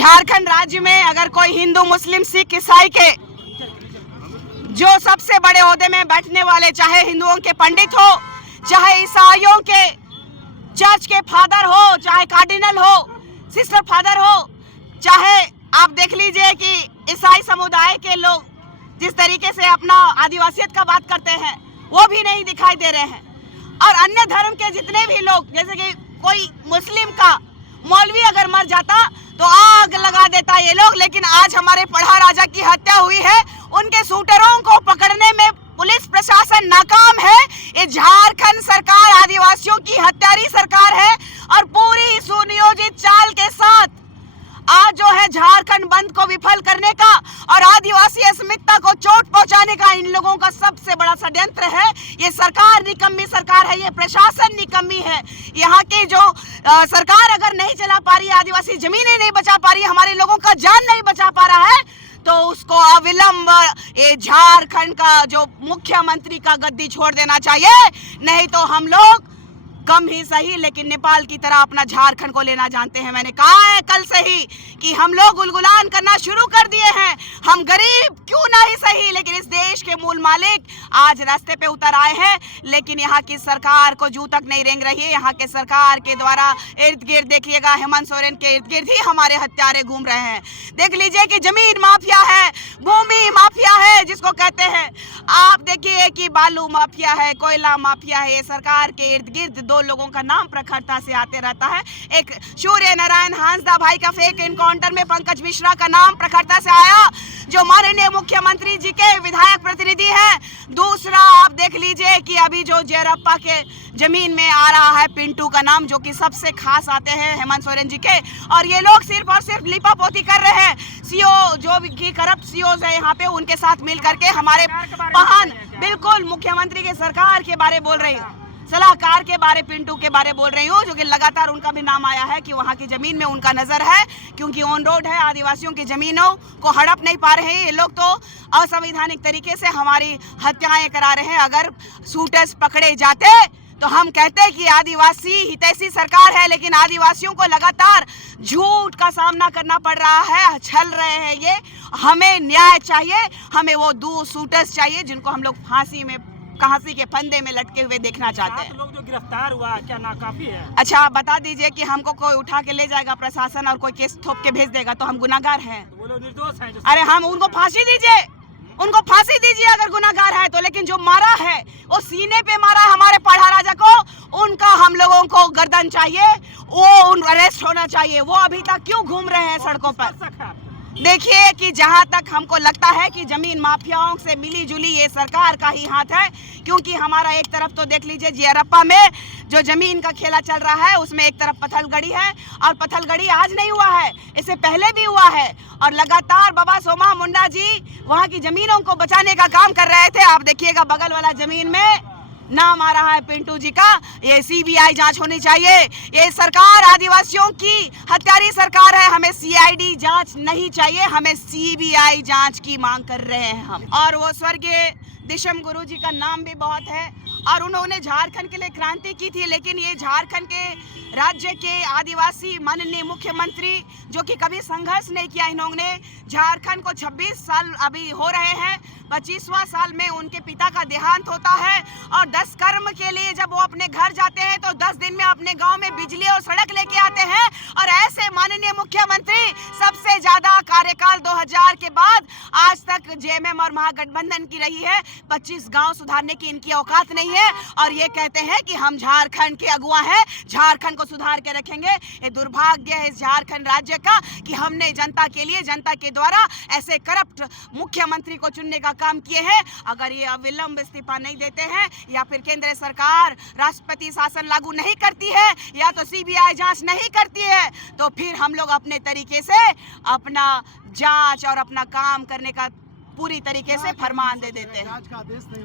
झारखंड राज्य में अगर कोई हिंदू मुस्लिम सिख ईसाई के जो सबसे बड़े ओहदे में बैठने वाले, चाहे हिंदुओं के पंडित हो, चाहे ईसाइयों के चर्च के फादर हो, चाहे कार्डिनल हो, सिस्टर फादर हो, चाहे आप देख लीजिए कि ईसाई समुदाय के लोग जिस तरीके से अपना आदिवासियत का बात करते हैं वो भी नहीं दिखाई दे रहे हैं। और अन्य धर्म के जितने भी लोग, जैसे कि कोई मुस्लिम का मौलवी अगर मर जाता तो आग लगा देता ये लोग, लेकिन आज हमारे पढ़ा राजा की हत्या हुई है, उनके शूटरों को पकड़ने में पुलिस प्रशासन नाकाम है। ये झारखंड सरकार आदिवासियों की हत्यारी सरकार है और पूरी सुनियोजित चाल के साथ आज जो है झारखंड बंद को विफल करने का और आदिवासी अस्मिता को चोट पहुंचाने का इन लोगों का सबसे बड़ा षड्यंत्र है। ये सरकार निकम्मी सरकार है, ये प्रशासन निकम्मी है। यहाँ की जो सरकार अगर नहीं चला पा रही है, आदिवासी जमीनें नहीं बचा पा रही है, हमारे लोगों का जान नहीं बचा पा रहा है, तो उसको अविलंब ये झारखंड का जो मुख्यमंत्री का गद्दी छोड़ देना चाहिए। नहीं तो हम लोग कम ही सही लेकिन नेपाल की तरह अपना झारखंड को लेना जानते हैं। मैंने कहा है कल से ही कि हम लोग गुलगुलान करना शुरू कर दिए हैं। हम गरीब क्यों ना ही सही लेकिन इस देश के मूल मालिक आज रास्ते पे उतर आए हैं, लेकिन यहाँ की सरकार को जू तक नहीं रेंग रही है। यहाँ के सरकार के द्वारा इर्द गिर्द देखिएगा, हेमंत सोरेन के इर्द गिर्द ही हमारे हत्यारे घूम रहे हैं। देख लीजिए कि जमीन माफिया है, भूमि माफिया है जिसको कहते हैं, आप देखिए कि बालू माफिया है, कोयला माफिया है। ये सरकार के इर्द गिर्द दो लोगों का नाम प्रखरता से आते रहता है। एक सूर्य नारायण हांसदा भाई का फेक एनकाउंटर में पंकज मिश्रा का नाम प्रखरता से आया, जो माननीय मुख्यमंत्री जी के विधायक प्रतिनिधि हैं। दूसरा आप देख लीजिए कि अभी जो जेरप्पा के जमीन में आ रहा है पिंटू का नाम, जो कि सबसे खास आते हैं हेमंत सोरेन जी के, और ये लोग सिर्फ और सिर्फ लिपापोती कर रहे हैं। सीओ जो भी करप्ट सीओज है यहाँ पे, उनके साथ मिल करके हमारे पहान बिल्कुल मुख्यमंत्री के सरकार के बारे बोल रही हूँ, सलाहकार के बारे पिंटू के बारे बोल रही हूँ, जो कि लगातार उनका भी नाम आया है कि वहाँ की जमीन में उनका नजर है, क्योंकि ऑन रोड है। आदिवासियों की जमीनों को हड़प नहीं पा रहे हैं ये लोग, तो असंवैधानिक तरीके से हमारी हत्याएं करा रहे हैं। अगर शूटर्स पकड़े जाते तो हम कहते कि आदिवासी हितैषी सरकार है, लेकिन आदिवासियों को लगातार झूठ का सामना करना पड़ रहा है, छल रहे हैं ये। हमें न्याय चाहिए, हमें वो दो शूटर्स चाहिए जिनको हम लोग फांसी के फंदे में लटके हुए देखना चाहते हैं। लोग जो गिरफ्तार हुआ क्या नाकाफी है? अच्छा आप बता दीजिए कि हमको कोई उठा के ले जाएगा प्रशासन और कोई केस थोप के भेज देगा तो हम गुनाहगार हैं? वो लोग निर्दोष हैं। अरे हम उनको फांसी दीजिए, उनको फांसी दीजिए अगर गुनाहगार है तो, लेकिन जो मारा है वो सीने पे मारा है हमारे पढ़ा राजा को, उनका हम लोगों को गर्दन चाहिए, वो अरेस्ट होना चाहिए। वो अभी तक क्यों घूम रहे हैं सड़कों पर? देखिए कि जहां तक हमको लगता है कि जमीन माफियाओं से मिली जुली ये सरकार का ही हाथ है, क्योंकि हमारा एक तरफ तो देख लीजिए जेरप्पा में जो जमीन का खेला चल रहा है उसमें एक तरफ पत्थलगड़ी है, और पत्थलगड़ी आज नहीं हुआ है, इससे पहले भी हुआ है, और लगातार बाबा सोमा मुंडा जी वहां की जमीनों को बचाने का काम कर रहे थे। आप देखिएगा बगल वाला जमीन में नाम आ रहा है पिंटू जी का। ये सीबीआई जांच होनी चाहिए। ये सरकार आदिवासियों की हत्यारी सरकार है, हमें सीआईडी जांच नहीं चाहिए, हमें सीबीआई जांच की मांग कर रहे हैं हम। और वो स्वर्गीय दिशम गुरु जी का नाम भी बहुत है और उन्होंने झारखंड के लिए क्रांति की थी, लेकिन ये झारखंड के राज्य के आदिवासी माननीय मुख्यमंत्री जो कि कभी संघर्ष नहीं किया, इन्होंने झारखंड को 26 साल अभी हो रहे हैं, 25वां साल में उनके पिता का देहांत होता है, और 10 कर्म के लिए जब वो अपने घर जाते हैं तो 10 दिन में अपने गांव में बिजली और सड़क लेके आते हैं। और ऐसे माननीय मुख्यमंत्री सबसे ज्यादा कार्यकाल 2000 के बाद आज तक जेएमएम और महागठबंधन की रही है। 25 गांव सुधारने की इनकी औकात नहीं है और ये कहते हैं कि हम झारखंड के अगुआ हैं, झारखंड को सुधार के रखेंगे। ये दुर्भाग्य है इस झारखंड राज्य का कि हमने जनता के लिए, जनता के द्वारा ऐसे करप्ट मुख्यमंत्री को चुनने का काम किए हैं। अगर ये अविलंब इस्तीफा नहीं देते हैं या फिर केंद्र सरकार राष्ट्रपति शासन लागू नहीं करती है या तो सीबीआई जांच नहीं करती है, तो फिर हम लोग अपने तरीके से अपना जांच और अपना काम करने का पूरी तरीके से फरमान दे देते हैं।